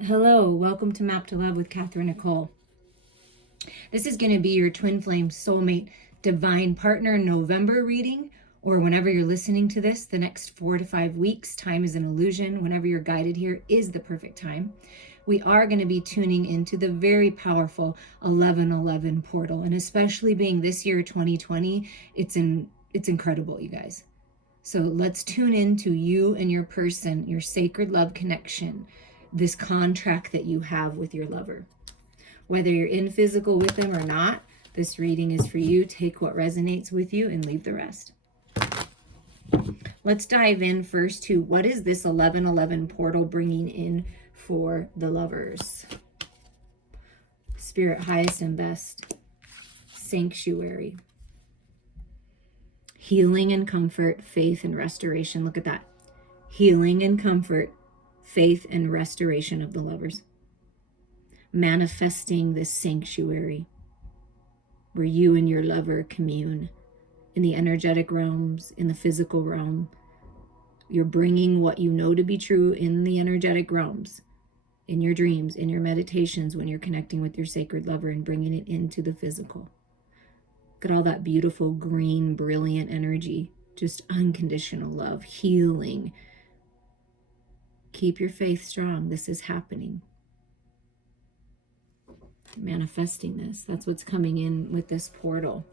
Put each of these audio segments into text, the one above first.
Hello, welcome to Map to Love with Katherine Nichole. This is going to be your Twin Flame Soulmate Divine Partner November reading, or whenever you're listening to this, the next 4 to 5 weeks. Time is an illusion. Whenever you're guided here is the perfect time. We are going to be tuning into the very powerful 1111 portal, and especially being this year 2020, it's incredible, you guys. So let's tune into you and your person, your sacred love connection, this contract that you have with your lover. Whether you're in physical with them or not, this reading is for you. Take what resonates with you and leave the rest. Let's dive in first to what is this 1111 portal bringing in for the lovers. Spirit, highest and best. Sanctuary. Healing and comfort, faith and restoration. Look at that. Healing and comfort, faith and restoration of the lovers. Manifesting this sanctuary where you and your lover commune in the energetic realms, in the physical realm. You're bringing what you know to be true in the energetic realms, in your dreams, in your meditations, when you're connecting with your sacred lover and bringing it into the physical. Look at all that beautiful green, brilliant energy, just unconditional love, healing. Keep your faith strong. This is happening. Manifesting this. That's what's coming in with this portal.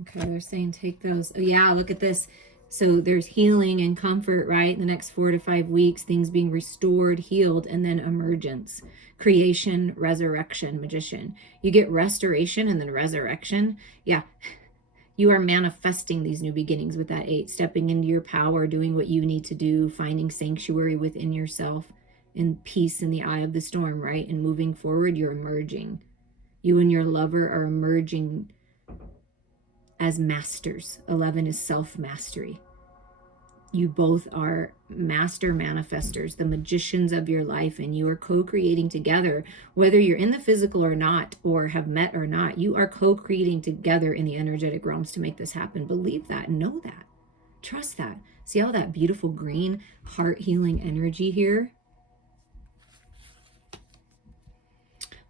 Okay, they're saying take those. Oh yeah, look at this. So there's healing and comfort, right? In the next 4 to 5 weeks, things being restored, healed, and then emergence, creation, resurrection, magician. You get restoration and then resurrection. Yeah, you are manifesting these new beginnings with that 8, stepping into your power, doing what you need to do, finding sanctuary within yourself and peace in the eye of the storm, right? And moving forward, you're emerging. You and your lover are emerging as masters. 11 is self-mastery. You both are master manifestors, the magicians of your life, and you are co-creating together. Whether you're in the physical or not, or have met or not, you are co-creating together in the energetic realms to make this happen. Believe that, know that, trust that. See all that beautiful green heart healing energy here?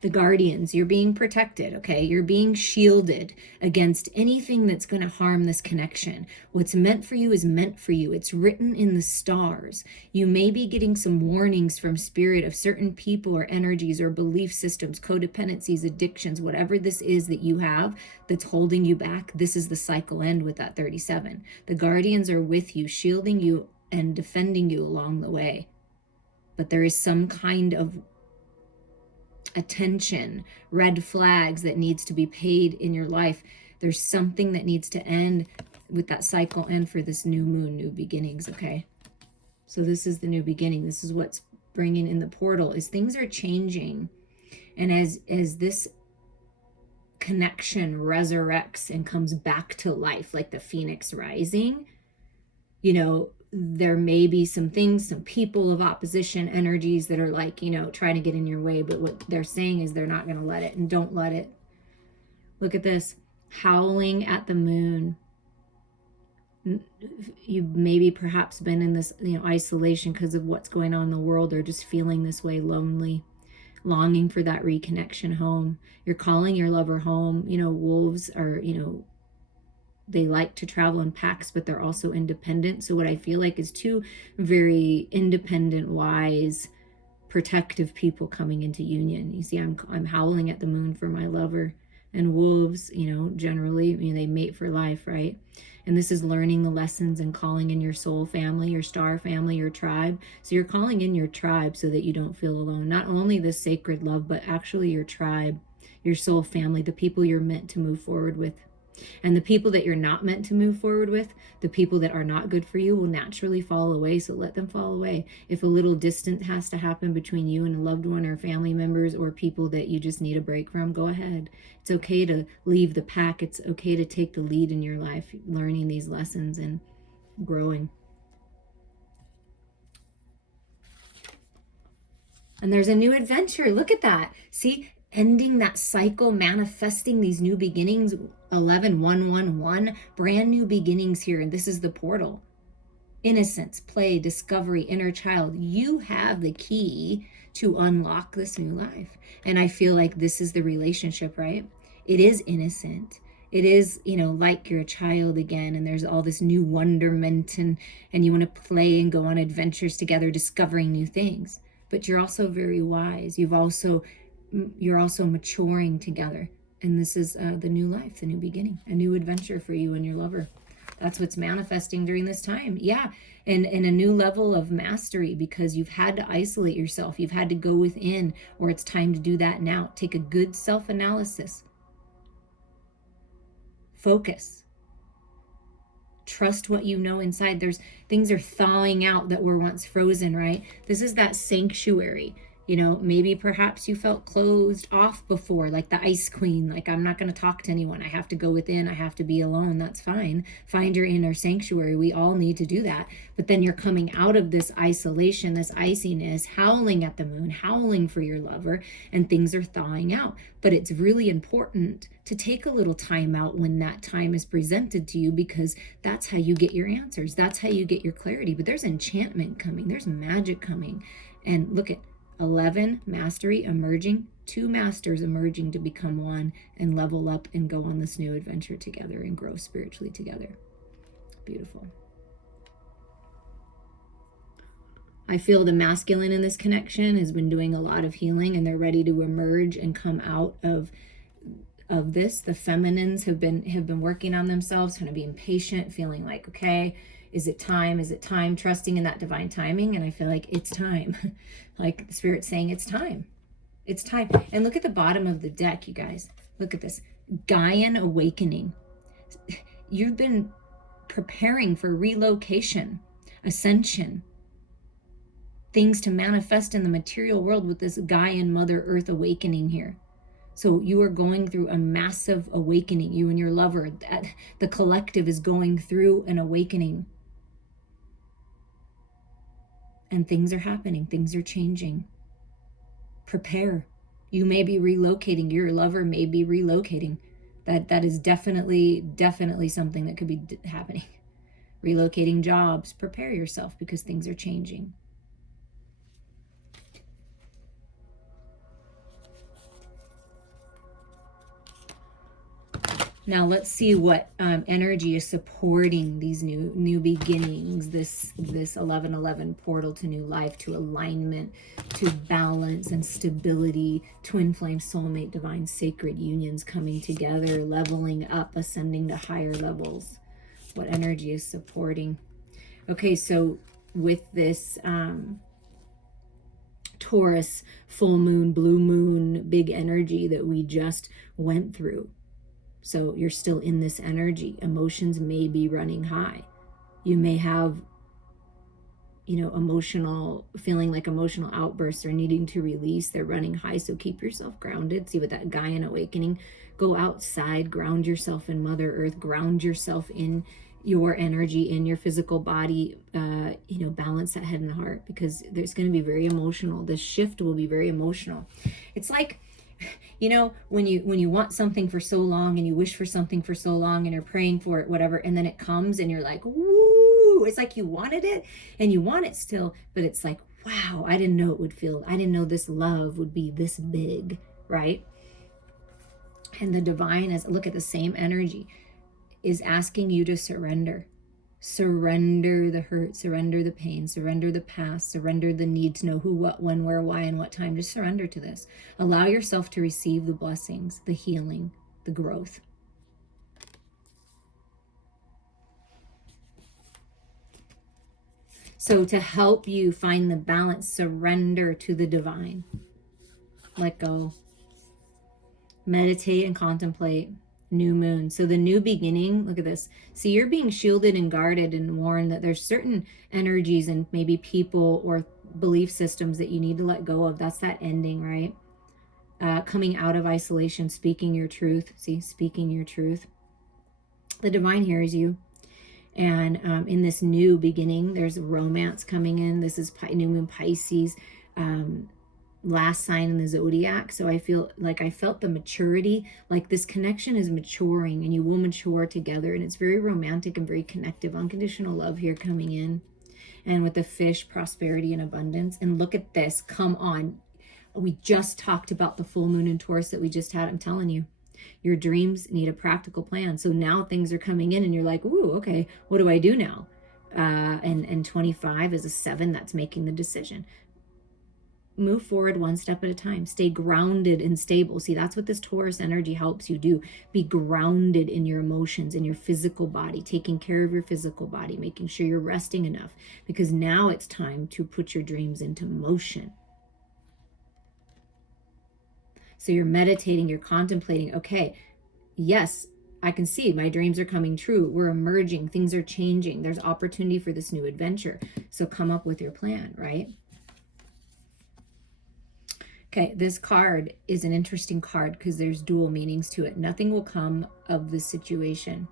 The guardians, you're being protected, okay? You're being shielded against anything that's going to harm this connection. What's meant for you is meant for you. It's written in the stars. You may be getting some warnings from spirit of certain people or energies or belief systems, codependencies, addictions, whatever this is that you have that's holding you back. This is the cycle end with that 37. The guardians are with you, shielding you and defending you along the way. But there is some kind of attention, red flags that needs to be paid in your life. There's something that needs to end with that cycle end for this new moon, new beginnings, okay? So this is the new beginning. This is what's bringing in the portal, is things are changing. And as this connection resurrects and comes back to life, like the phoenix rising, you know, there may be some things, some people of opposition energies that are like, you know, trying to get in your way. But what they're saying is they're not going to let it, and don't let it. Look at this, howling at the moon. You've maybe perhaps been in this, you know, isolation because of what's going on in the world, or just feeling this way, lonely, longing for that reconnection home. You're calling your lover home. You know, wolves are, you know, they like to travel in packs, but they're also independent. So what I feel like is two very independent, wise, protective people coming into union. You see, I'm howling at the moon for my lover. And wolves, you know, generally, I mean, they mate for life, right? And this is learning the lessons and calling in your soul family, your star family, your tribe. So you're calling in your tribe so that you don't feel alone. Not only this sacred love, but actually your tribe, your soul family, the people you're meant to move forward with. And the people that you're not meant to move forward with, the people that are not good for you, will naturally fall away. So let them fall away. If a little distance has to happen between you and a loved one or family members or people that you just need a break from, go ahead. It's okay to leave the pack. It's okay to take the lead in your life, learning these lessons and growing. And there's a new adventure. Look at that. See, ending that cycle, manifesting these new beginnings 11111, brand new beginnings here. And this is the portal. Innocence, play, discovery, inner child. You have the key to unlock this new life. And I feel like this is the relationship, right? It is innocent. It is, like you're a child again, and there's all this new wonderment, and you want to play and go on adventures together, discovering new things. But you're also very wise. You're also maturing together. And this is the new life, the new beginning, a new adventure for you and your lover. That's what's manifesting during this time. Yeah. And a new level of mastery, because you've had to isolate yourself. You've had to go within, or it's time to do that now. Take a good self-analysis. Focus. Trust what you know inside. Things are thawing out that were once frozen, right? This is that sanctuary. Maybe perhaps you felt closed off before, like the ice queen, like I'm not going to talk to anyone. I have to go within. I have to be alone. That's fine. Find your inner sanctuary. We all need to do that. But then you're coming out of this isolation, this iciness, howling at the moon, howling for your lover, and things are thawing out. But it's really important to take a little time out when that time is presented to you, because that's how you get your answers. That's how you get your clarity. But there's enchantment coming. There's magic coming. And look at 11, mastery emerging, 2 masters emerging to become one and level up and go on this new adventure together and grow spiritually together. Beautiful. I feel the masculine in this connection has been doing a lot of healing, and they're ready to emerge and come out of this. The feminines have been working on themselves, kind of being patient, feeling like, okay, is it time? Is it time? Trusting in that divine timing. And I feel like it's time. Like the Spirit's saying, it's time. It's time. And look at the bottom of the deck, you guys. Look at this. Gaian awakening. You've been preparing for relocation, ascension, things to manifest in the material world with this Gaian Mother Earth awakening here. So you are going through a massive awakening. You and your lover, the collective is going through an awakening. And things are happening. Things are changing. Prepare. You may be relocating. Your lover may be relocating. That is definitely something that could be happening. Relocating jobs. Prepare yourself, because things are changing. Now let's see what energy is supporting these new beginnings, this 1111 portal to new life, to alignment, to balance and stability, twin flame soulmate divine sacred unions coming together, leveling up, ascending to higher levels. What energy is supporting? Okay, so with this Taurus full moon, blue moon, big energy that we just went through. So you're still in this energy. Emotions may be running high. You may have, feeling like emotional outbursts or needing to release. They're running high. So keep yourself grounded. See, with that Gaian awakening, go outside, ground yourself in Mother Earth, ground yourself in your energy, in your physical body, balance that head and heart, because there's going to be very emotional. This shift will be very emotional. It's like, when you want something for so long and you wish for something for so long and you're praying for it, whatever, and then it comes and you're like, woo, it's like you wanted it and you want it still, but it's like, wow, I didn't know I didn't know this love would be this big, right? And the divine is, look at the same energy, is asking you to surrender. Surrender the hurt, surrender the pain, surrender the past, surrender the need to know who, what, when, where, why, and what time. Just surrender to this. Allow yourself to receive the blessings, the healing, the growth. So to help you find the balance, surrender to the divine. Let go. Meditate and contemplate. New moon. So the new beginning, look at this. See, you're being shielded and guarded and warned that there's certain energies and maybe people or belief systems that you need to let go of. That's that ending, right? Coming out of isolation, speaking your truth. See, speaking your truth. The divine hears you. And in this new beginning, there's romance coming in. This is new moon Pisces. last sign in the zodiac. So I feel like I felt the maturity, like this connection is maturing and you will mature together. And it's very romantic and very connective. Unconditional love here coming in. And with the fish, prosperity and abundance. And look at this. Come on. We just talked about the full moon in Taurus that we just had. I'm telling you, your dreams need a practical plan. So now things are coming in and you're like, ooh, okay, what do I do now? And 25 is a 7 that's making the decision. Move forward one step at a time. Stay grounded and stable. See, that's what this Taurus energy helps you do. Be grounded in your emotions, in your physical body, taking care of your physical body, making sure you're resting enough, because now it's time to put your dreams into motion. So you're meditating, you're contemplating, okay, yes, I can see my dreams are coming true. We're emerging. Things are changing. There's opportunity for this new adventure. So come up with your plan, right? Okay, this card is an interesting card because there's dual meanings to it. Nothing will come of the situation.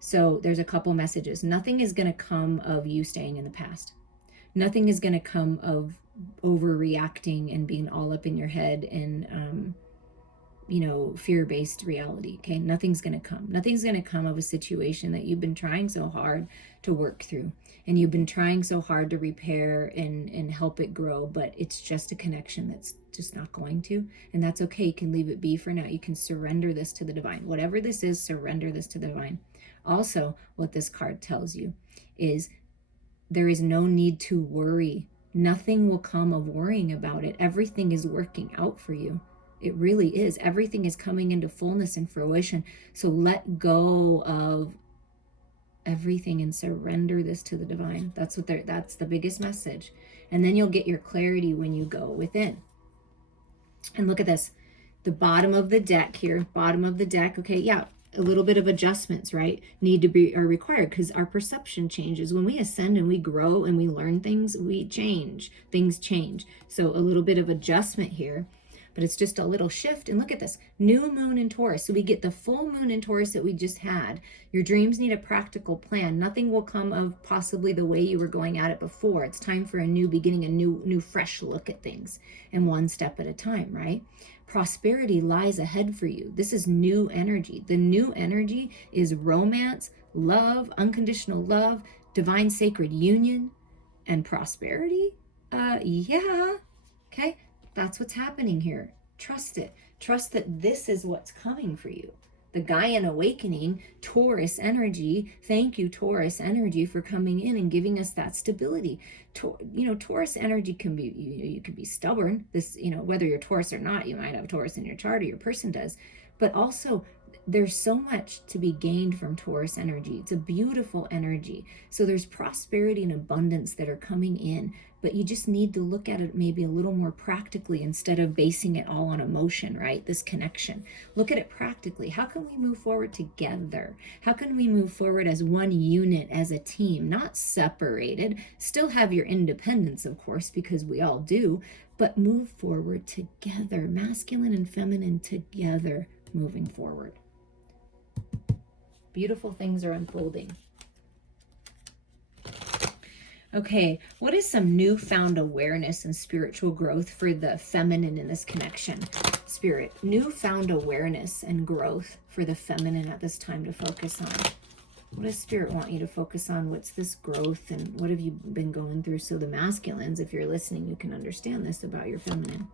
So there's a couple messages. Nothing is going to come of you staying in the past. Nothing is going to come of overreacting and being all up in your head and, fear-based reality. Okay, nothing's going to come. Nothing's going to come of a situation that you've been trying so hard to work through. And you've been trying so hard to repair and help it grow, but it's just a connection that's just not going to. And that's okay. You can leave it be for now. You can surrender this to the divine. Whatever this is, surrender this to the divine. Also, what this card tells you is there is no need to worry. Nothing will come of worrying about it. Everything is working out for you. It really is. Everything is coming into fullness and fruition. So let go of everything and surrender this to the divine. That's the biggest message. And then you'll get your clarity when you go within. And look at this. The bottom of the deck here, bottom of the deck. Okay, yeah, a little bit of adjustments, right? Are required because our perception changes. When we ascend and we grow and we learn things, we change. Things change. So a little bit of adjustment here. But it's just a little shift. And look at this, new moon in Taurus. So we get the full moon in Taurus that we just had. Your dreams need a practical plan. Nothing will come of possibly the way you were going at it before. It's time for a new beginning, a new fresh look at things, and one step at a time, right? Prosperity lies ahead for you. This is new energy. The new energy is romance, love, unconditional love, divine sacred union, and prosperity. Yeah. Okay. That's what's happening here. Trust it. Trust that this is what's coming for you. The Gaian awakening, Taurus energy. Thank you, Taurus energy, for coming in and giving us that stability. Taurus energy can be, you can be stubborn. This, whether you're Taurus or not, you might have Taurus in your chart or your person does. But also, there's so much to be gained from Taurus energy. It's a beautiful energy. So there's prosperity and abundance that are coming in, but you just need to look at it maybe a little more practically instead of basing it all on emotion, right? This connection. Look at it practically. How can we move forward together? How can we move forward as one unit, as a team, not separated? Still have your independence, of course, because we all do, but move forward together, masculine and feminine together, moving forward. Beautiful things are unfolding. Okay, what is some newfound awareness and spiritual growth for the feminine in this connection? Spirit, newfound awareness and growth for the feminine at this time to focus on. What does Spirit want you to focus on? What's this growth and what have you been going through? So the masculines, if you're listening, you can understand this about your feminine.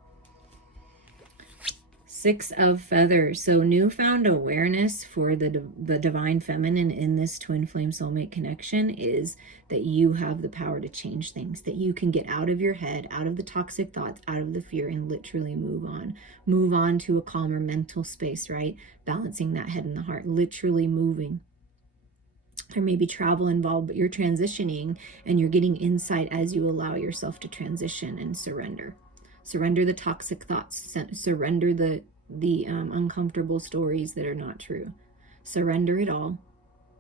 6 of Feathers. So newfound awareness for the divine feminine in this twin flame soulmate connection is that you have the power to change things, that you can get out of your head, out of the toxic thoughts, out of the fear, and literally move on to a calmer mental space, right? Balancing that head and the heart, literally moving. There may be travel involved, but you're transitioning and you're getting insight as you allow yourself to transition and surrender. Surrender the toxic thoughts, surrender the uncomfortable stories that are not true. Surrender it all,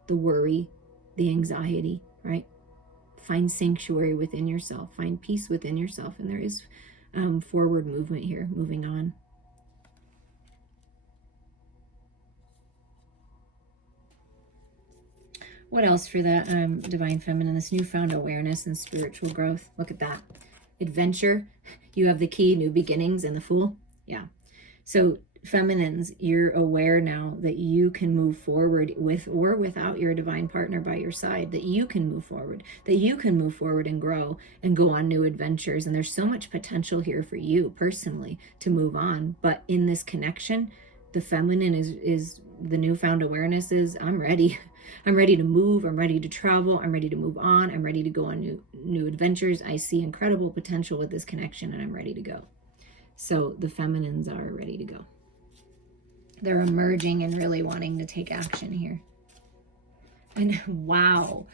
the worry, the anxiety, right? Find sanctuary within yourself, find peace within yourself, and there is forward movement here, moving on. What else for that divine feminine, this newfound awareness and spiritual growth? Look at that. adventure. You have the key, new beginnings, and the Fool. Yeah. So feminines, you're aware now that you can move forward with or without your divine partner by your side, that you can move forward, and grow and go on new adventures. And there's so much potential here for you personally to move on. But in this connection, the feminine is the newfound awareness is, I'm ready. I'm ready to move. I'm ready to travel. I'm ready to move on. I'm ready to go on new adventures. I see incredible potential with this connection, and I'm ready to go. So the feminines are ready to go. They're emerging and really wanting to take action here. And wow.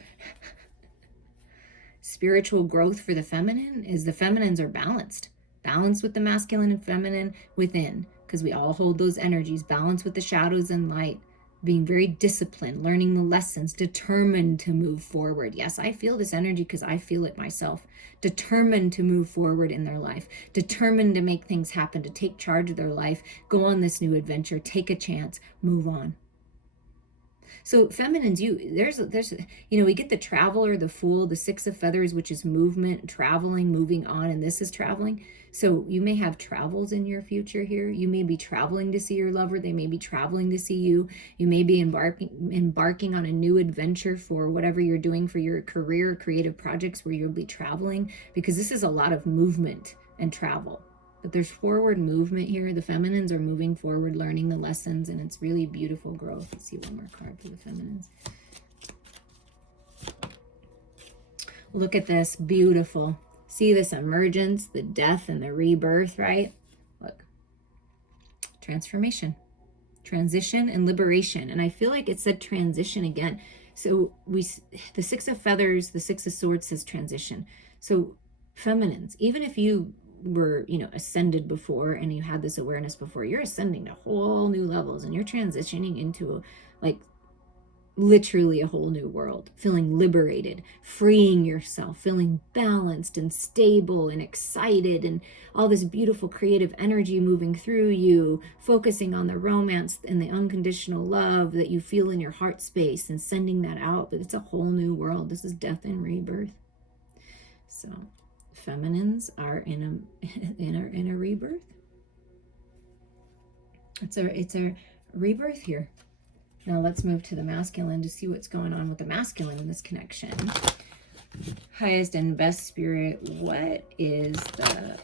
Spiritual growth for the feminine is the feminines are balanced. Balanced with the masculine and feminine within, because we all hold those energies. Balanced with the shadows and light. Being very disciplined, learning the lessons, determined to move forward. Yes, I feel this energy because I feel it myself. Determined to move forward in their life, determined to make things happen, to take charge of their life, go on this new adventure, take a chance, move on. So feminines, there's we get the Traveler, the Fool, the Six of Feathers, which is movement, traveling, moving on, and this is traveling. So you may have travels in your future here. You may be traveling to see your lover. They may be traveling to see you. You may be embarking on a new adventure for whatever you're doing for your career, creative projects where you'll be traveling, because this is a lot of movement and travel. But there's forward movement here. The feminines are moving forward, learning the lessons, and it's really beautiful growth. Let's see one more card for the feminines. Look at this, beautiful. See this emergence, the death and the rebirth, right? Look, transformation, transition and liberation. And I feel like it said transition again. So the Six of Feathers, the Six of Swords says transition. So feminines, even if you were, ascended before and you had this awareness before, you're ascending to whole new levels and you're transitioning into literally a whole new world, feeling liberated, freeing yourself, feeling balanced and stable and excited, and all this beautiful creative energy moving through you, focusing on the romance and the unconditional love that you feel in your heart space and sending that out. But it's a whole new world. This is death and rebirth. So feminines are in a rebirth. It's a rebirth here. Now let's move to the masculine to see what's going on with the masculine in this connection. Highest and best spirit, what is the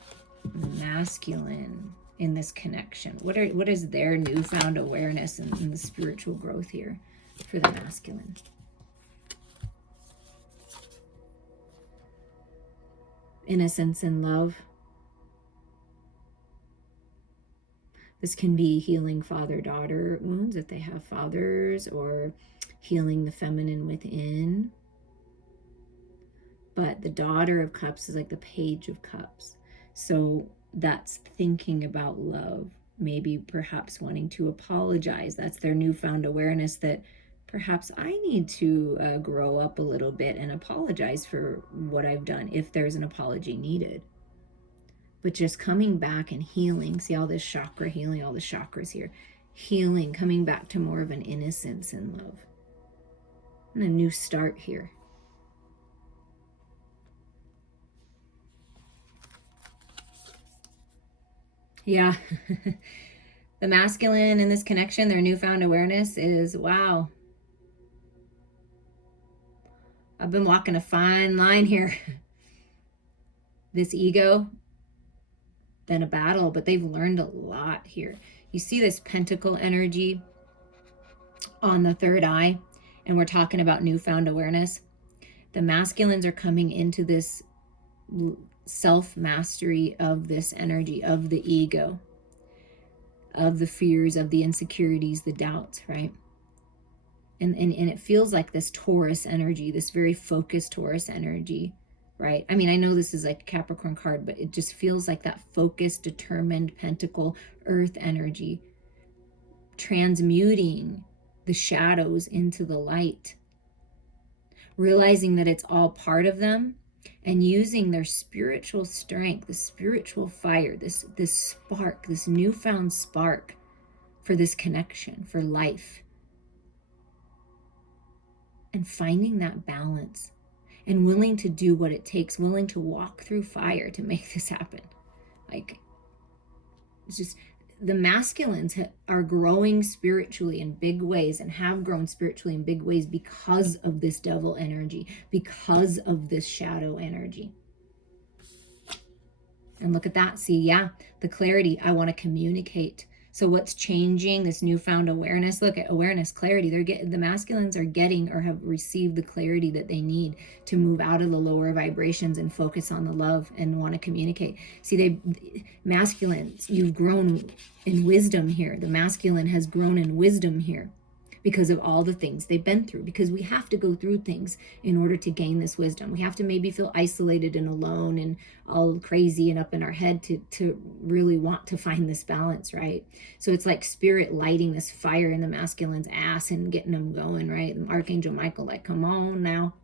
masculine in this connection? What is their newfound awareness and the spiritual growth here for the masculine? Innocence and love. This can be healing father-daughter wounds if they have fathers, or healing the feminine within. But the Daughter of Cups is like the Page of Cups. So that's thinking about love, maybe perhaps wanting to apologize. That's their newfound awareness that perhaps I need to grow up a little bit and apologize for what I've done, if there's an apology needed. But just coming back and healing. See all this chakra healing, all the chakras here. Healing, coming back to more of an innocence and love. And a new start here. Yeah. The masculine in this connection, their newfound awareness is, wow, I've been walking a fine line here. This ego, been a battle, but they've learned a lot here. You see this pentacle energy on the third eye, and we're talking about newfound awareness. The masculines are coming into this self-mastery of this energy, of the ego, of the fears, of the insecurities, the doubts, right? And it feels like this Taurus energy, this very focused Taurus energy, right? I mean, I know this is like a Capricorn card, but it just feels like that focused, determined pentacle earth energy, transmuting the shadows into the light, realizing that it's all part of them, and using their spiritual strength, the spiritual fire, this spark, this newfound spark for this connection, for life. And finding that balance and willing to do what it takes, willing to walk through fire to make this happen. Like, it's just, the masculines are growing spiritually in big ways, and have grown spiritually in big ways because of this devil energy, because of this shadow energy. And look at that. See, yeah, the clarity. I want to communicate. So what's changing? This newfound awareness. Look at awareness, clarity. The masculines are getting, or have received, the clarity that they need to move out of the lower vibrations and focus on the love and want to communicate. See, masculines, you've grown in wisdom here. The masculine has grown in wisdom here, because of all the things they've been through, because we have to go through things in order to gain this wisdom. We have to maybe feel isolated and alone and all crazy and up in our head to really want to find this balance, right? So it's like spirit lighting this fire in the masculine's ass and getting them going, right? And Archangel Michael, like, come on now.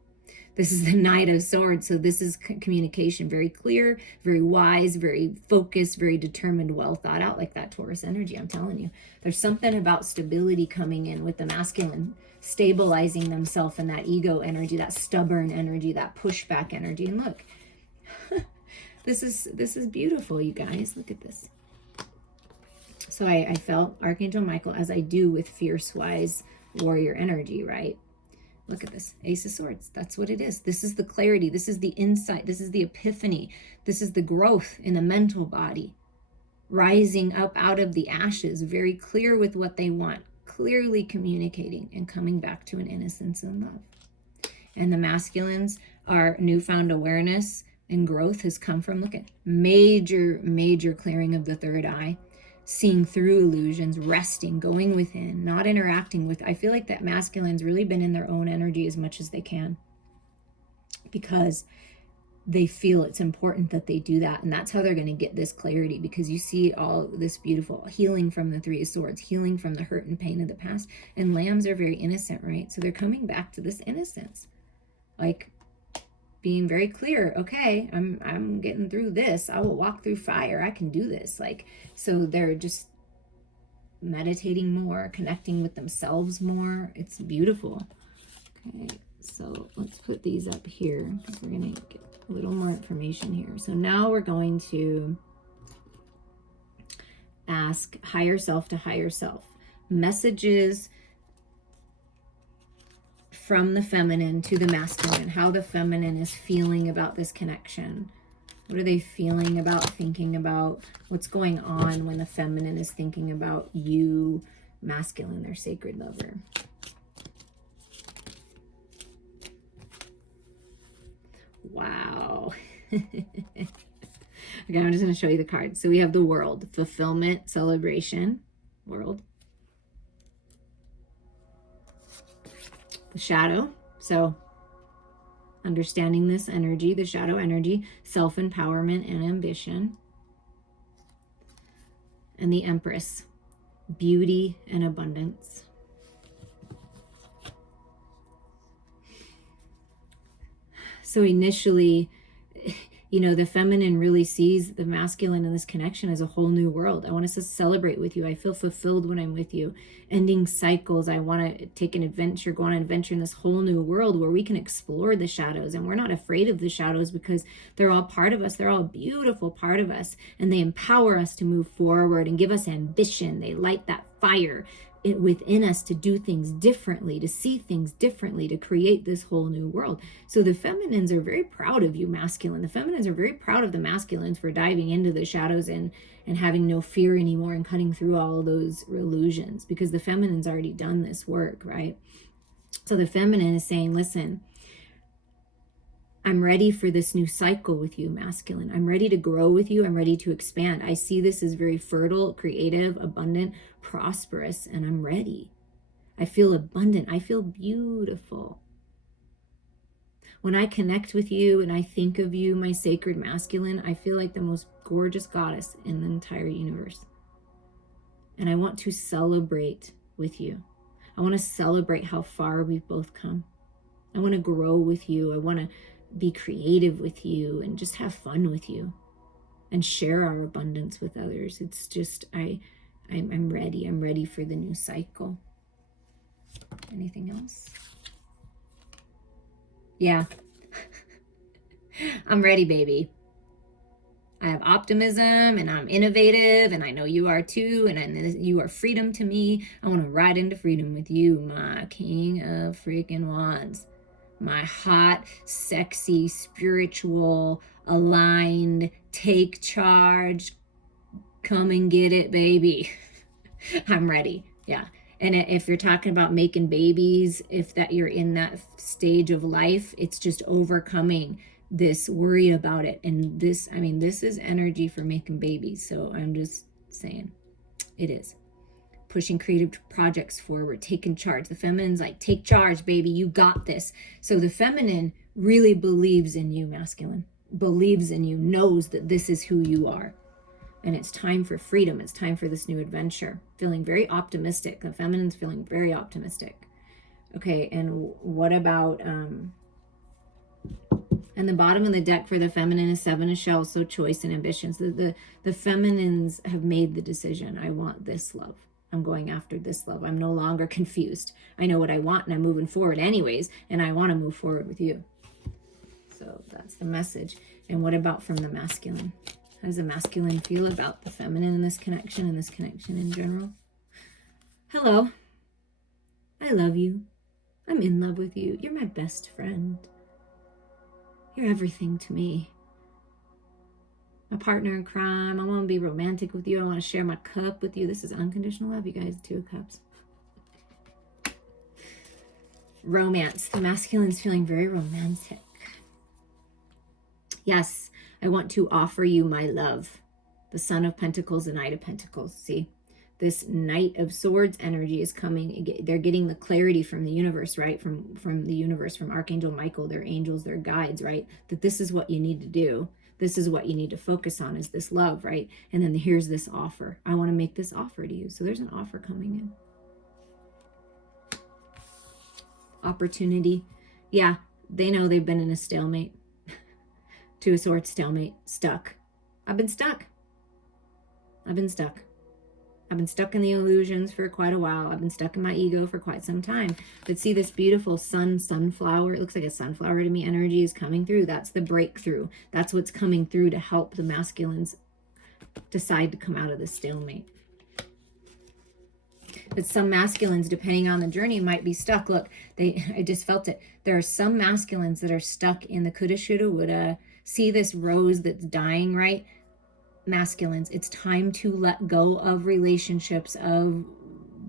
This is the Knight of Swords. So this is communication, very clear, very wise, very focused, very determined, well thought out, like that Taurus energy. I'm telling you, there's something about stability coming in with the masculine, stabilizing themselves in that ego energy, that stubborn energy, that pushback energy. And look, this is beautiful, you guys. Look at this. So I felt Archangel Michael, as I do with fierce, wise warrior energy, right? Look at this, Ace of Swords. That's what it is. This is the clarity. This is the insight. This is the epiphany. This is the growth in the mental body. Rising up out of the ashes, very clear with what they want, clearly communicating and coming back to an innocence and love. And the masculines, are newfound awareness and growth has come from, look at, major clearing of the third eye. Seeing through illusions, resting, going within, not interacting with. I feel like that masculine's really been in their own energy as much as they can, because they feel it's important that they do that. And that's how they're going to get this clarity, because you see all this beautiful healing from the Three of Swords, healing from the hurt and pain of the past. And lambs are very innocent, right? So they're coming back to this innocence, like being very clear. Okay, I'm getting through this. I will walk through fire. I can do this. Like, so they're just meditating more, connecting with themselves more. It's beautiful. Okay, so let's put these up here, because we're going to get a little more information here. So now we're going to ask higher self to higher self. Messages from the feminine to the masculine, how the feminine is feeling about this connection. What are they feeling about, thinking about? What's going on when the feminine is thinking about you, masculine, their sacred lover? Wow. Okay, I'm just going to show you the cards. So we have the World, fulfillment, celebration, World. The Shadow, so understanding this energy, the shadow energy, self-empowerment and ambition. And the Empress, beauty and abundance. So initially, you know, the feminine really sees the masculine in this connection as a whole new world. I want us to celebrate with you. I feel fulfilled when I'm with you. Ending cycles. I want to take an adventure, go on an adventure in this whole new world where we can explore the shadows. And we're not afraid of the shadows, because they're all part of us. They're all a beautiful part of us. And they empower us to move forward and give us ambition. They light that fire within us to do things differently, to see things differently, to create this whole new world. So the feminines are very proud of you, masculine. The feminines are very proud of the masculines for diving into the shadows and having no fear anymore and cutting through all those illusions, because the feminine's already done this work, right? So the feminine is saying, listen, I'm ready for this new cycle with you, masculine. I'm ready to grow with you. I'm ready to expand. I see this as very fertile, creative, abundant, prosperous, and I'm ready. I feel abundant. I feel beautiful. When I connect with you and I think of you, my sacred masculine, I feel like the most gorgeous goddess in the entire universe. And I want to celebrate with you. I want to celebrate how far we've both come. I want to grow with you. I want to be creative with you and just have fun with you and share our abundance with others. It's just, I'm ready. I'm ready for the new cycle. Anything else? Yeah. I'm ready, baby. I have optimism and I'm innovative and I know you are too. And you are freedom to me. I want to ride into freedom with you, my king of freaking wands. My hot, sexy, spiritual, aligned, take charge, come and get it, baby. I'm ready. Yeah. And if you're talking about making babies, if that you're in that stage of life, it's just overcoming this worry about it. And this, I mean, this is energy for making babies. So I'm just saying it is. Pushing creative projects forward, taking charge. The feminine's like, take charge, baby. You got this. So the feminine really believes in you, masculine. Believes in you, knows that this is who you are. And it's time for freedom. It's time for this new adventure. Feeling very optimistic. The feminine's feeling very optimistic. Okay, and what about, and the bottom of the deck for the feminine is Seven of Shells, so choice and ambitions. The feminines have made the decision. I want this love. I'm going after this love. I'm no longer confused. I know what I want and I'm moving forward anyways, and I want to move forward with you. So that's the message. And what about from the masculine? How does the masculine feel about the feminine in this connection and this connection in general? Hello. I love you. I'm in love with you. You're my best friend. You're everything to me. My partner in crime. I want to be romantic with you. I want to share my cup with you. This is unconditional love, you guys. 2 of Cups. Romance. The masculine's feeling very romantic. Yes, I want to offer you my love. The Son of Pentacles and Knight of Pentacles. See, this Knight of Swords energy is coming. They're getting the clarity from the universe, right? From the universe, from Archangel Michael, their angels, their guides, right? That this is what you need to do. This is what you need to focus on, is this love, right? And then here's this offer. I want to make this offer to you. So there's an offer coming in. Opportunity. Yeah, they know they've been in a stalemate. 2 of Swords, stalemate, stuck. I've been stuck. I've been stuck. I've been stuck in the illusions for quite a while. I've been stuck in my ego for quite some time. But see this beautiful sunflower. It looks like a sunflower to me. Energy is coming through. That's the breakthrough. That's what's coming through to help the masculines decide to come out of the stalemate. But some masculines, depending on the journey, might be stuck. Look, I just felt it. There are some masculines that are stuck in the coulda, shoulda, woulda. See this rose that's dying, right? Masculines, it's time to let go of relationships, of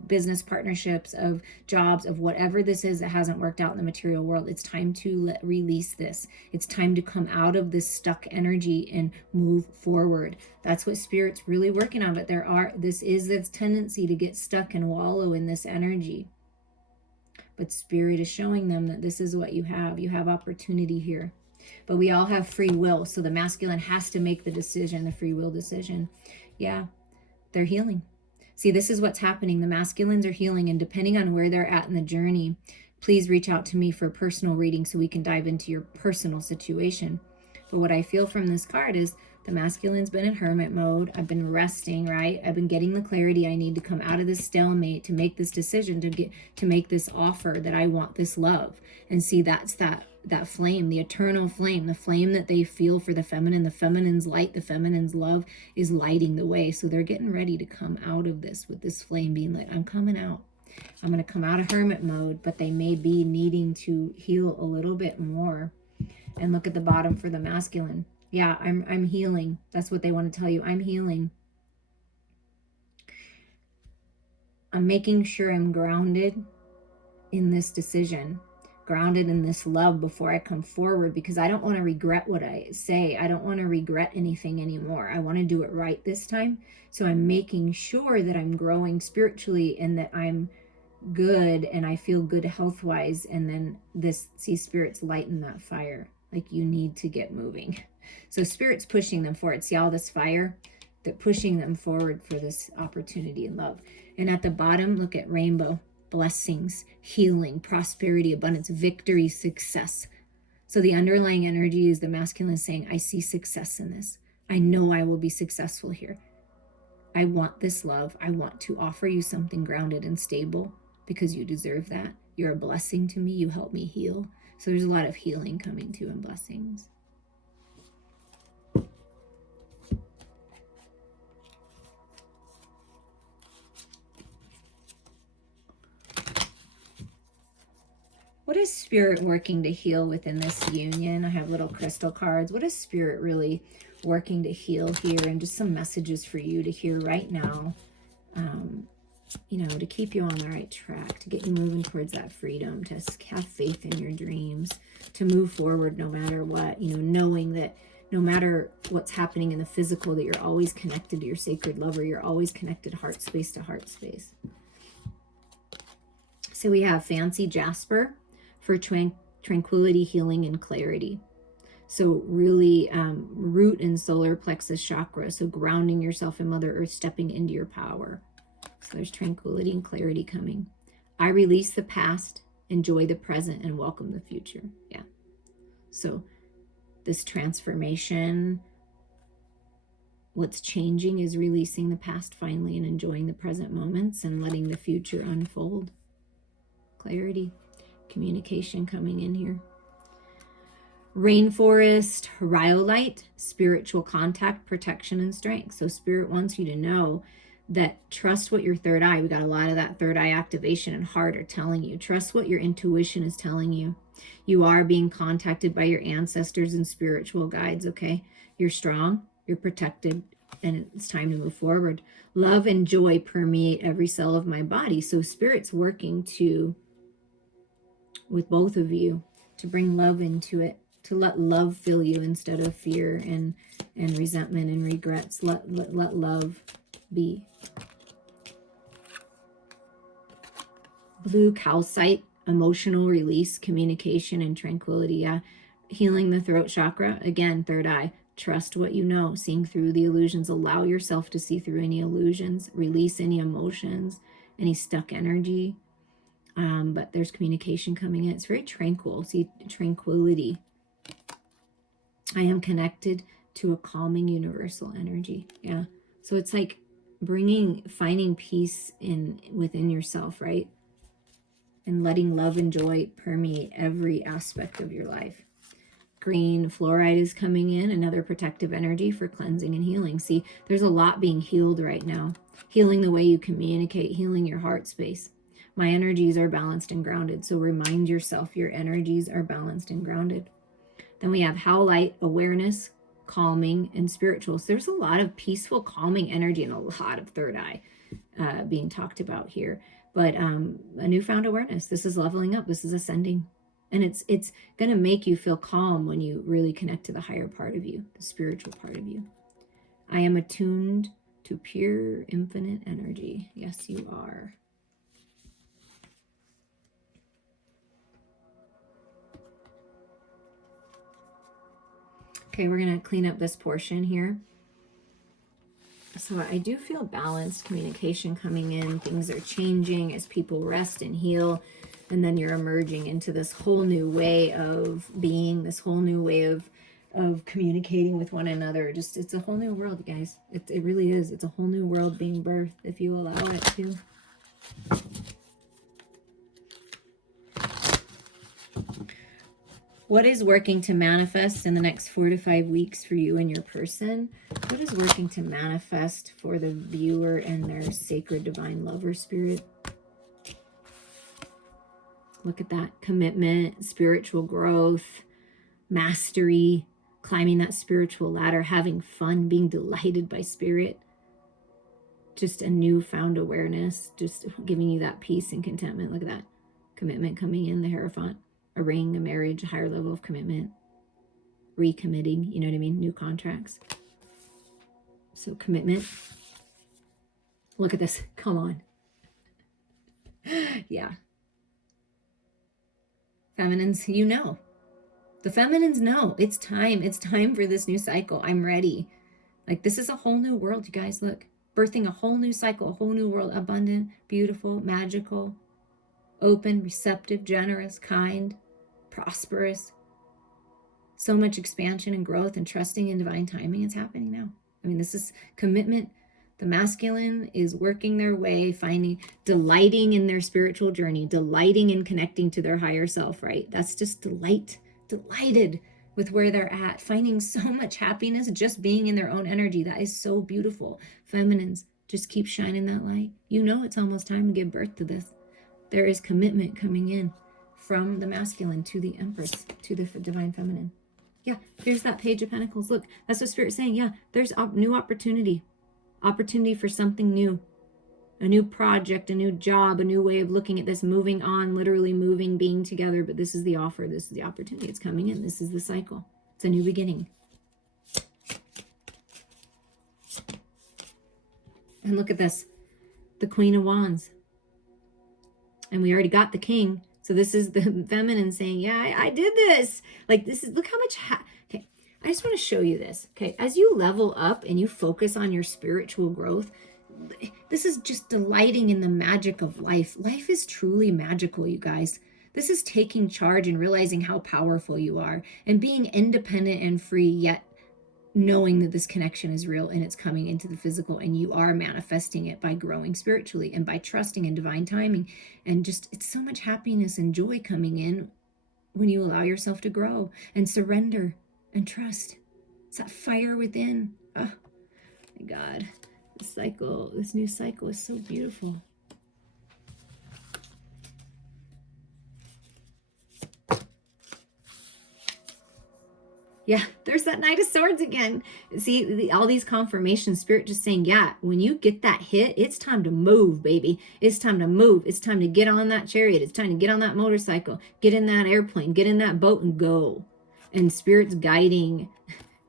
business partnerships, of jobs, of whatever this is that hasn't worked out in the material world. It's time to release this. It's time to come out of this stuck energy and move forward. That's what Spirit's really working on. But this is this tendency to get stuck and wallow in this energy. But Spirit is showing them that this is what you have. You have opportunity here. But we all have free will. So the masculine has to make the decision, the free will decision. Yeah, they're healing. See, this is what's happening. The masculines are healing. And depending on where they're at in the journey, please reach out to me for a personal reading so we can dive into your personal situation. But what I feel from this card is the masculine's been in hermit mode. I've been resting, right? I've been getting the clarity I need to come out of this stalemate, to make this decision, to make this offer that I want this love. And see, that's that flame, the eternal flame, the flame that they feel for the feminine. The feminine's light, the feminine's love is lighting the way. So they're getting ready to come out of this with this flame being lit. I'm coming out. I'm going to come out of hermit mode, but they may be needing to heal a little bit more. And look at the bottom for the masculine. Yeah, I'm healing. That's what they want to tell you. I'm healing. I'm making sure I'm grounded in this decision, grounded in this love before I come forward, because I don't want to regret what I say. I don't want to regret anything anymore. I want to do it right this time. So I'm making sure that I'm growing spiritually and that I'm good and I feel good health-wise. And then Spirit's lighting that fire. Like, you need to get moving. So Spirit's pushing them forward. See all this fire? They're pushing them forward for this opportunity and love. And at the bottom, look at rainbow. Blessings, healing, prosperity, abundance, victory, success. So the underlying energy is the masculine saying, I see success in this. I know I will be successful here. I want this love. I want to offer you something grounded and stable because you deserve that. You're a blessing to me. You help me heal. So there's a lot of healing coming too, and blessings. What is Spirit working to heal within this union? I have little crystal cards. What is Spirit really working to heal here? And just some messages for you to hear right now, you know, to keep you on the right track, to get you moving towards that freedom, to have faith in your dreams, to move forward no matter what, you know, knowing that no matter what's happening in the physical, that you're always connected to your sacred lover. You're always connected heart space to heart space. So we have Fancy Jasper for tranquility, healing, and clarity. So really root and solar plexus chakra. So grounding yourself in Mother Earth, stepping into your power. So there's tranquility and clarity coming. I release the past, enjoy the present, and welcome the future. Yeah. So this transformation, what's changing is releasing the past finally and enjoying the present moments and letting the future unfold. Clarity, communication coming in here. Rainforest, rhyolite, spiritual contact, protection, and strength. So Spirit wants you to know that trust what your third eye, we got a lot of that third eye activation and heart are telling you. Trust what your intuition is telling you. You are being contacted by your ancestors and spiritual guides, okay? You're strong, you're protected, and it's time to move forward. Love and joy permeate every cell of my body. So Spirit's working with both of you to bring love into it, to let love fill you instead of fear and resentment and regrets. Let love be. Blue calcite, emotional release, communication, and tranquility. Yeah. Healing the throat chakra. Again, third eye. Trust what you know. Seeing through the illusions. Allow yourself to see through any illusions. Release any emotions, any stuck energy. But there's communication coming in. It's very tranquil. See, tranquility. I am connected to a calming universal energy. Yeah. So it's like finding peace within yourself, right? And letting love and joy permeate every aspect of your life. Green fluoride is coming in, another protective energy for cleansing and healing. See, there's a lot being healed right now. Healing the way you communicate, healing your heart space. My energies are balanced and grounded. So remind yourself your energies are balanced and grounded. Then we have howlite, awareness, calming, and spiritual. So there's a lot of peaceful, calming energy and a lot of third eye being talked about here. But a newfound awareness. This is leveling up. This is ascending. And it's going to make you feel calm when you really connect to the higher part of you, the spiritual part of you. I am attuned to pure, infinite energy. Yes, you are. Okay, we're going to clean up this portion here. So I do feel balanced communication coming in. Things are changing as people rest and heal. And then you're emerging into this whole new way of being, this whole new way of communicating with one another. Just, it's a whole new world, guys. It really is. It's a whole new world being birthed if you allow it to. What is working to manifest in the next 4 to 5 weeks for you and your person? What is working to manifest for the viewer and their sacred divine lover spirit? Look at that. Commitment, spiritual growth, mastery, climbing that spiritual ladder, having fun, being delighted by spirit. Just a newfound awareness, just giving you that peace and contentment. Look at that. Commitment coming in, the Hierophant. A ring, a marriage, a higher level of commitment, recommitting, you know what I mean? New contracts. So commitment. Look at this. Come on. Yeah. Feminines, you know. The feminines know. It's time. It's time for this new cycle. I'm ready. Like, this is a whole new world, you guys. Look. Birthing a whole new cycle, a whole new world. Abundant, beautiful, magical, open, receptive, generous, kind, prosperous. So much expansion and growth and trusting in divine timing. It's happening now. I mean, this is commitment. The masculine is working their way, delighting in their spiritual journey, delighting in connecting to their higher self, right? That's just delighted with where they're at, finding so much happiness just being in their own energy. That is so beautiful. Feminines, just keep shining that light. You know it's almost time to give birth to this. There is commitment coming in. from the masculine to the Empress, to the divine feminine. Yeah, here's that Page of Pentacles. Look, that's what Spirit's saying. Yeah, there's a new opportunity. Opportunity for something new. A new project, a new job, a new way of looking at this, moving on, literally moving, being together. But this is the offer. This is the opportunity. It's coming in. This is the cycle. It's a new beginning. And look at this. The Queen of Wands. And we already got the King. So this is the feminine saying, yeah, I did this. Like this is, look how much, okay. I just want to show you this. Okay. As you level up and you focus on your spiritual growth, this is just delighting in the magic of life. Life is truly magical, you guys. This is taking charge and realizing how powerful you are and being independent and free, yet knowing that this connection is real and it's coming into the physical, and you are manifesting it by growing spiritually and by trusting in divine timing. And just, it's so much happiness and joy coming in when you allow yourself to grow and surrender and trust. It's that fire within. Oh my God. This new cycle is so beautiful. Yeah, there's that Knight of Swords again. See, all these confirmations, Spirit just saying, yeah, when you get that hit, it's time to move, baby. It's time to move. It's time to get on that chariot. It's time to get on that motorcycle, get in that airplane, get in that boat and go. And Spirit's guiding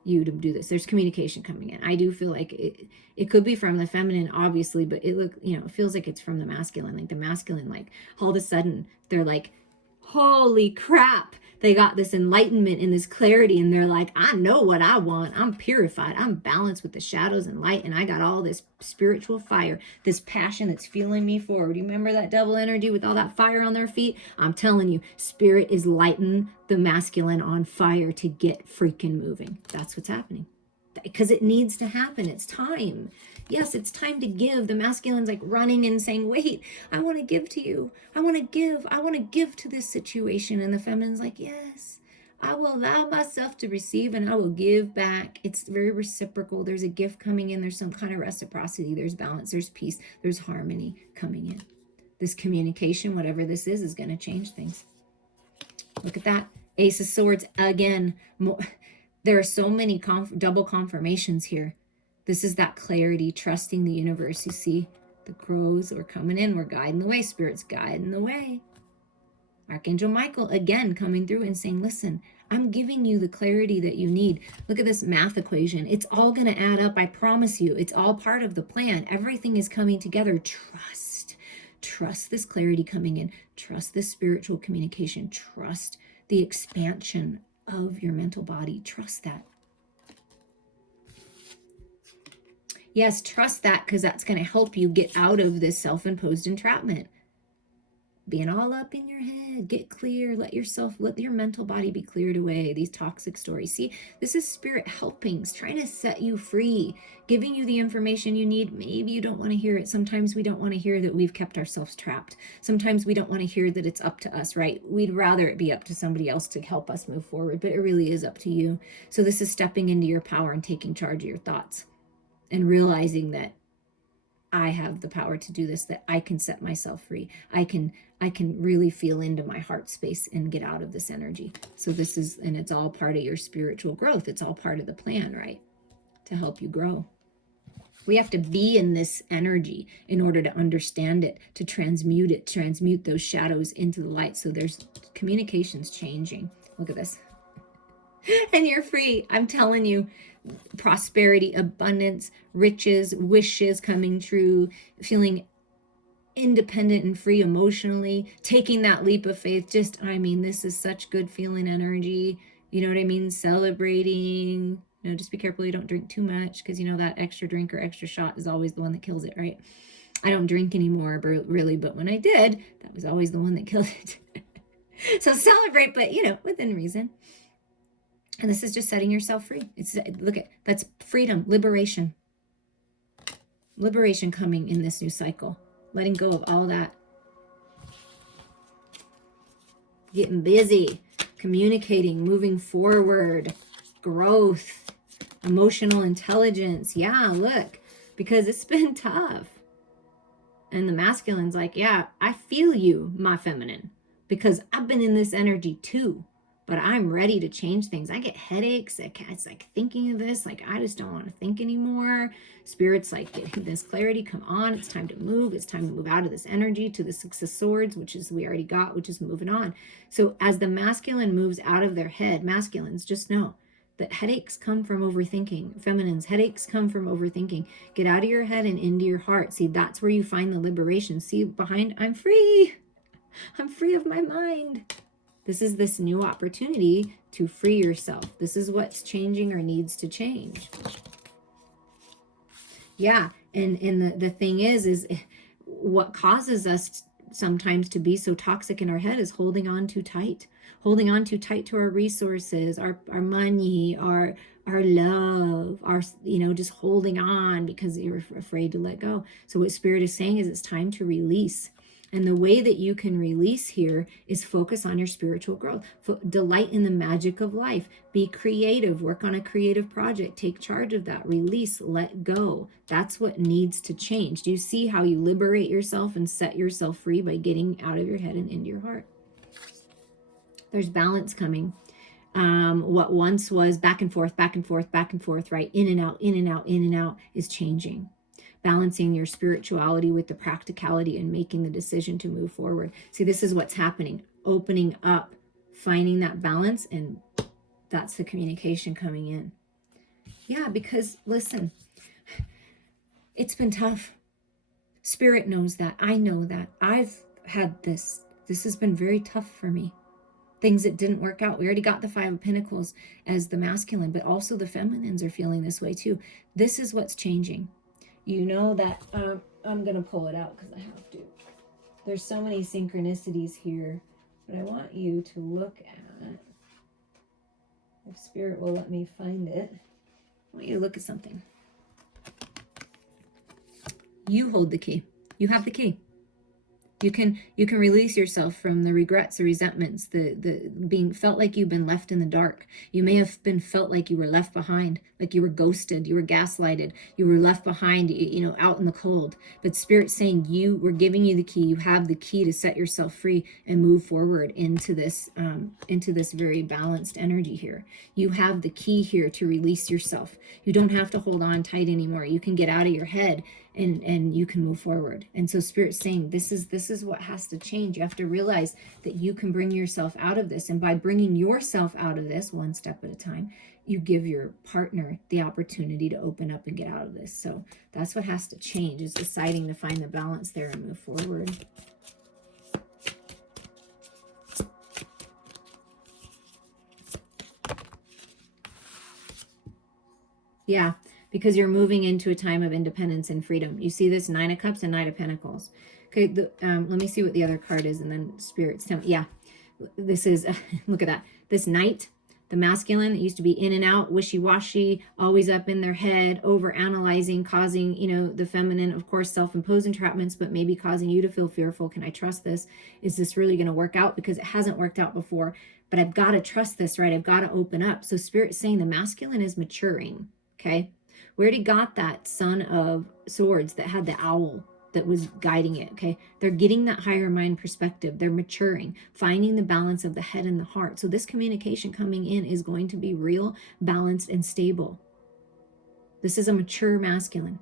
you to do this. There's communication coming in. I do feel like it could be from the feminine, obviously, but it feels like it's from the masculine. Like the masculine, like all of a sudden they're like, holy crap, they got this enlightenment and this clarity, and they're like, I know what I want. I'm purified. I'm balanced with the shadows and light, and I got all this spiritual fire, this passion that's fueling me forward. You remember that double energy with all that fire on their feet? I'm telling you, Spirit is lighting the masculine on fire to get freaking moving. That's what's happening. Because it needs to happen. It's time. Yes, it's time to give. The masculine's like running and saying, wait, I want to give to you. I want to give. I want to give to this situation. And the feminine's like, yes, I will allow myself to receive and I will give back. It's very reciprocal. There's a gift coming in. There's some kind of reciprocity. There's balance. There's peace. There's harmony coming in. This communication, whatever this is going to change things. Look at that. Ace of Swords again. There are so many double confirmations here. This is that clarity, trusting the universe. You see, the crows are coming in. We're guiding the way. Spirit's guiding the way. Archangel Michael, again, coming through and saying, listen, I'm giving you the clarity that you need. Look at this math equation. It's all going to add up. I promise you. It's all part of the plan. Everything is coming together. Trust. Trust this clarity coming in. Trust this spiritual communication. Trust the expansion of your mental body. Trust that. Yes, trust that, because that's going to help you get out of this self-imposed entrapment. Being all up in your head, get clear, let your mental body be cleared away. These toxic stories. See, this is Spirit helping, trying to set you free, giving you the information you need. Maybe you don't want to hear it. Sometimes we don't want to hear that we've kept ourselves trapped. Sometimes we don't want to hear that it's up to us, right? We'd rather it be up to somebody else to help us move forward, but it really is up to you. So this is stepping into your power and taking charge of your thoughts and realizing that I have the power to do this, that I can set myself free. I can really feel into my heart space and get out of this energy. So this is, and it's all part of your spiritual growth. It's all part of the plan, right? To help you grow. We have to be in this energy in order to understand it, to transmute those shadows into the light. So there's communications changing. Look at this. And you're free. I'm telling you, prosperity, abundance, riches, wishes coming true, feeling independent and free emotionally, taking that leap of faith. Just, I mean, this is such good feeling energy. You know what I mean? Celebrating. You know, just be careful you don't drink too much, because you know that extra drink or extra shot is always the one that kills it, right? I don't drink anymore, really, but when I did, that was always the one that killed it. So celebrate, but you know, within reason. And this is just setting yourself free. That's freedom, liberation. Liberation coming in this new cycle. Letting go of all that. Getting busy, communicating, moving forward, growth, emotional intelligence. Yeah, look, because it's been tough. And the masculine's like, yeah, I feel you, my feminine. because I've been in this energy too. But I'm ready to change things. I get headaches. It's like thinking of this, like I just don't want to think anymore. Spirit's like, getting this clarity. Come on, it's time to move. It's time to move out of this energy to the Six of Swords, which is we already got, which is moving on. So as the masculine moves out of their head, masculines, just know that headaches come from overthinking. Feminines, headaches come from overthinking. Get out of your head and into your heart. See, that's where you find the liberation. See behind, I'm free. I'm free of my mind. This is this new opportunity to free yourself. This is what's changing or needs to change. Yeah, and the thing is what causes us sometimes to be so toxic in our head is holding on too tight. Holding on too tight to our resources, our money, our love, our, just holding on because you're afraid to let go. So what Spirit is saying is it's time to release. And the way that you can release here is focus on your spiritual growth. Delight in the magic of life. Be creative. Work on a creative project. Take charge of that. Release. Let go. That's what needs to change. Do you see how you liberate yourself and set yourself free by getting out of your head and into your heart? There's balance coming. What once was back and forth, right? In and out, in and out, in and out is changing. Balancing your spirituality with the practicality and making the decision to move forward. See, this is what's happening. Opening up, finding that balance, and that's the communication coming in. Yeah, because listen, it's been tough. Spirit knows that. I know that. I've had this. This has been very tough for me. Things that didn't work out. We already got the Five of Pentacles as the masculine, but also the feminines are feeling this way too. This is what's changing. You know that I'm going to pull it out because I have to. There's so many synchronicities here, but I want you to look at, if Spirit will let me find it, I want you to look at something. You hold the key. You have the key. You can release yourself from the regrets, the resentments, the being felt like you've been left in the dark. You may have been felt like you were left behind, like you were ghosted, you were gaslighted, you were left behind, out in the cold. But Spirit's saying we're giving you the key. You have the key to set yourself free and move forward into this very balanced energy here. You have the key here to release yourself. You don't have to hold on tight anymore. You can get out of your head and you can move forward. And so Spirit's saying this is what has to change. You have to realize that you can bring yourself out of this. And by bringing yourself out of this one step at a time, you give your partner the opportunity to open up and get out of this. So that's what has to change, is deciding to find the balance there and move forward. Yeah. Because you're moving into a time of independence and freedom. You see this Nine of Cups and Knight of Pentacles. Okay, let me see what the other card is, and then Spirit's telling me. Yeah, this is, look at that. This Knight, the masculine, that used to be in and out, wishy-washy, always up in their head, over-analyzing, causing, the feminine, of course, self-imposed entrapments, but maybe causing you to feel fearful. Can I trust this? Is this really going to work out? Because it hasn't worked out before, but I've got to trust this, right? I've got to open up. So Spirit's saying the masculine is maturing, okay? We already got that Son of Swords that had the owl that was guiding it, okay? They're getting that higher mind perspective. They're maturing, finding the balance of the head and the heart. So this communication coming in is going to be real, balanced, and stable. This is a mature masculine.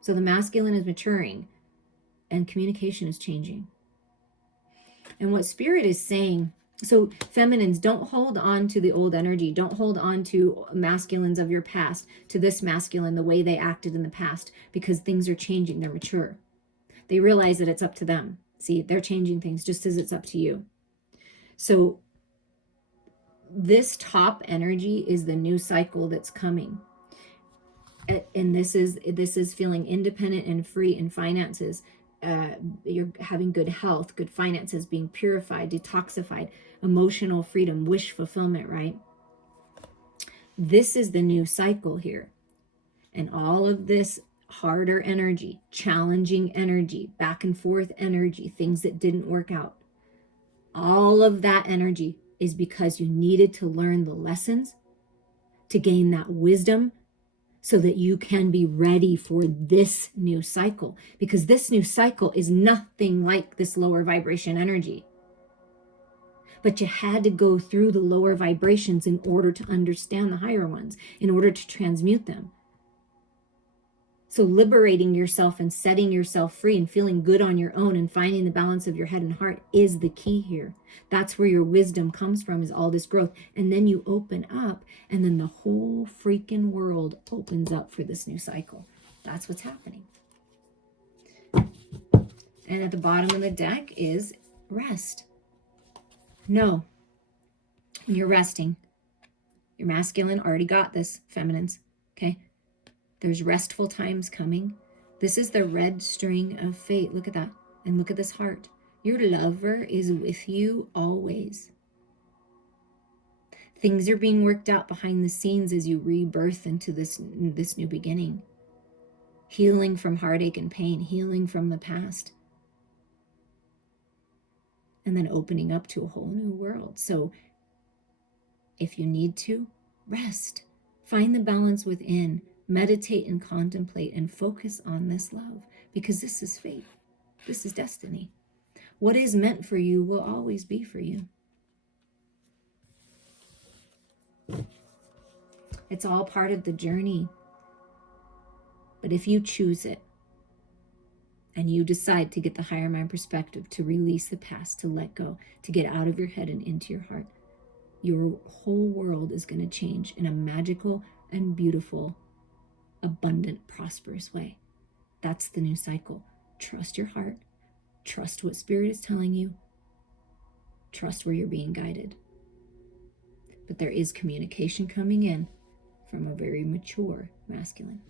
So the masculine is maturing and communication is changing. And what Spirit is saying, so feminines, don't hold on to the old energy. Don't hold on to masculines of your past, to this masculine, the way they acted in the past, because things are changing. They're mature. They realize that it's up to them. See, they're changing things just as it's up to you. So this top energy is the new cycle that's coming. And this is feeling independent and free in finances. You're having good health, good finances, being purified, detoxified, emotional freedom, wish fulfillment, right? This is the new cycle here. And all of this harder energy, challenging energy, back and forth energy, things that didn't work out, all of that energy is because you needed to learn the lessons, to gain that wisdom, so that you can be ready for this new cycle, because this new cycle is nothing like this lower vibration energy. But you had to go through the lower vibrations in order to understand the higher ones, in order to transmute them. So liberating yourself and setting yourself free and feeling good on your own and finding the balance of your head and heart is the key here. That's where your wisdom comes from, is all this growth. And then you open up, and then the whole freaking world opens up for this new cycle. That's what's happening. And at the bottom of the deck is rest. No, you're resting. Your masculine already got this, feminines, okay? There's restful times coming. This is the red string of fate. Look at that. And look at this heart. Your lover is with you always. Things are being worked out behind the scenes as you rebirth into this new beginning. Healing from heartache and pain. Healing from the past. And then opening up to a whole new world. So if you need to, rest. Find the balance within. Meditate and contemplate and focus on this love, because this is fate. This is destiny. What is meant for you will always be for you. It's all part of the journey. But if you choose it and you decide to get the higher mind perspective, to release the past, to let go, to get out of your head and into your heart, your whole world is going to change in a magical and beautiful, abundant, prosperous way. That's the new cycle. Trust your heart. Trust what spirit is telling you. Trust where you're being guided. But there is communication coming in from a very mature masculine.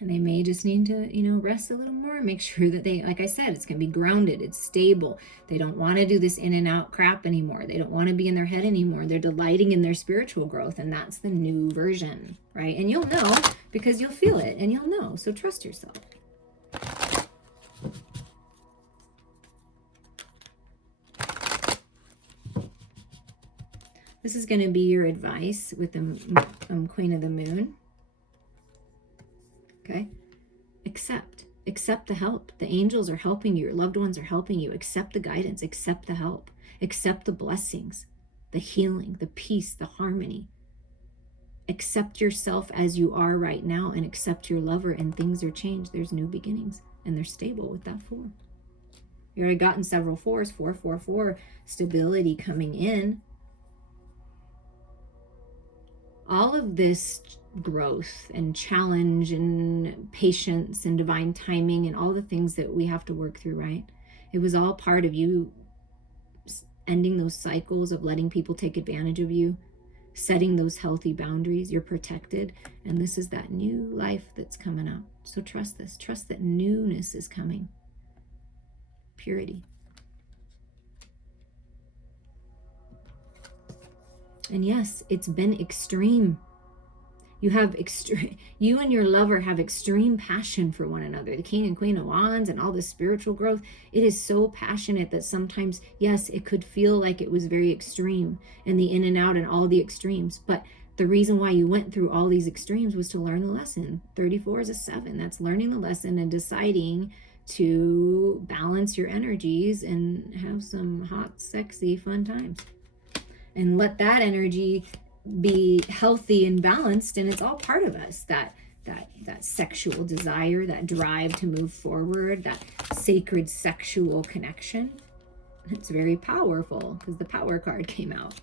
And they may just need to, rest a little more. Make sure that they, like I said, it's going to be grounded. It's stable. They don't want to do this in and out crap anymore. They don't want to be in their head anymore. They're delighting in their spiritual growth. And that's the new version, right? And you'll know, because you'll feel it and you'll know. So trust yourself. This is going to be your advice with the Queen of the Moon. Okay? Accept the help. The angels are helping you. Your loved ones are helping you. Accept the guidance. Accept the help. Accept the blessings, the healing, the peace, the harmony. Accept yourself as you are right now, and accept your lover, and things are changed. There's new beginnings, and they're stable with that 4. You already gotten several 4s. 4, 4, 4. Stability coming in. All of this growth and challenge and patience and divine timing and all the things that we have to work through, right? It was all part of you ending those cycles of letting people take advantage of you, setting those healthy boundaries. You're protected, and this is that new life that's coming up. So trust this. Trust that newness is coming. Purity. And yes, it's been extreme. You and your lover have extreme passion for one another. The King and Queen of Wands and all this spiritual growth, it is so passionate that sometimes, yes, it could feel like it was very extreme, and the in and out and all the extremes. But the reason why you went through all these extremes was to learn the lesson. 34 is a 7. That's learning the lesson and deciding to balance your energies and have some hot, sexy, fun times. And let that energy be healthy and balanced, and it's all part of us. That sexual desire, that drive to move forward, that sacred sexual connection. It's very powerful because the Power card came out.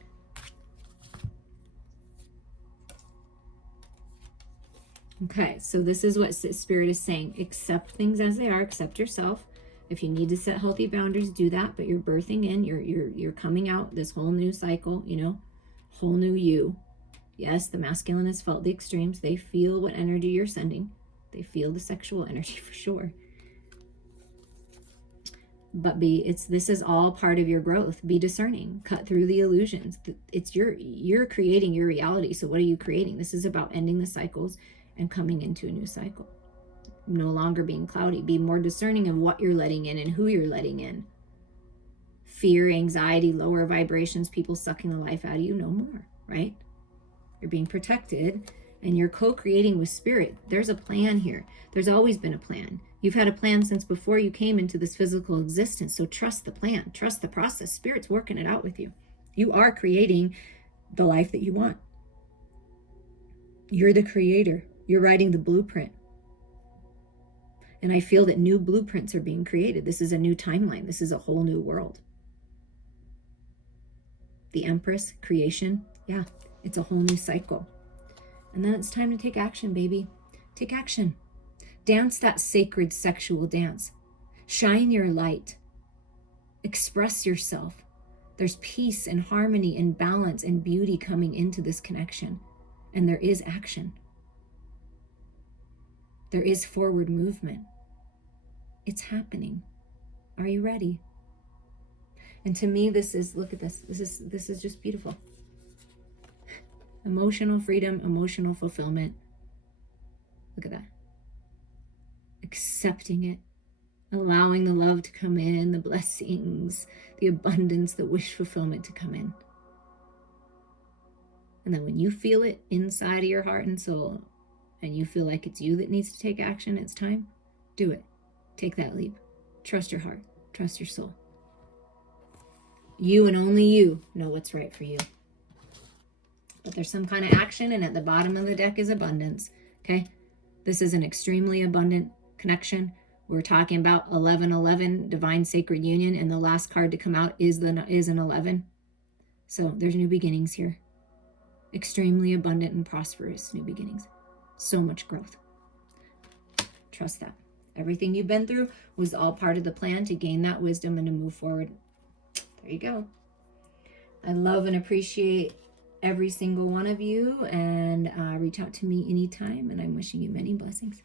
Okay, so this is what Spirit is saying. Accept things as they are. Accept yourself. If you need to set healthy boundaries, do that. But you're birthing in. You're coming out this whole new cycle. Whole new you. Yes, the masculine has felt the extremes. They feel what energy you're sending. They feel the sexual energy for sure. But this is all part of your growth. Be discerning. Cut through the illusions. You're creating your reality. So what are you creating? This is about ending the cycles and coming into a new cycle. No longer being cloudy. Be more discerning of what you're letting in and who you're letting in. fear, anxiety, lower vibrations, people sucking the life out of you, no more, right? You're being protected and you're co-creating with spirit. There's a plan here. There's always been a plan. You've had a plan since before you came into this physical existence. So trust the plan, trust the process. Spirit's working it out with you. You are creating the life that you want. You're the creator. You're writing the blueprint. And I feel that new blueprints are being created. This is a new timeline. This is a whole new world. The Empress, creation, yeah, it's a whole new cycle. And then it's time to take action, baby. Take action. Dance that sacred sexual dance. Shine your light. Express yourself. There's peace and harmony and balance and beauty coming into this connection. And there is action. There is forward movement. It's happening. Are you ready? And to me, this is, look at this. This is just beautiful. Emotional freedom, emotional fulfillment. Look at that. Accepting it. Allowing the love to come in, the blessings, the abundance, the wish fulfillment to come in. And then when you feel it inside of your heart and soul, and you feel like it's you that needs to take action, it's time, do it. Take that leap. Trust your heart. Trust your soul. You and only you know what's right for you. But there's some kind of action, and at the bottom of the deck is abundance. Okay? This is an extremely abundant connection. We're talking about 1111, divine sacred union, and the last card to come out is an 11. So there's new beginnings here. Extremely abundant and prosperous new beginnings. So much growth. Trust that. Everything you've been through was all part of the plan to gain that wisdom and to move forward. There you go. I love and appreciate every single one of you, and reach out to me anytime, and I'm wishing you many blessings.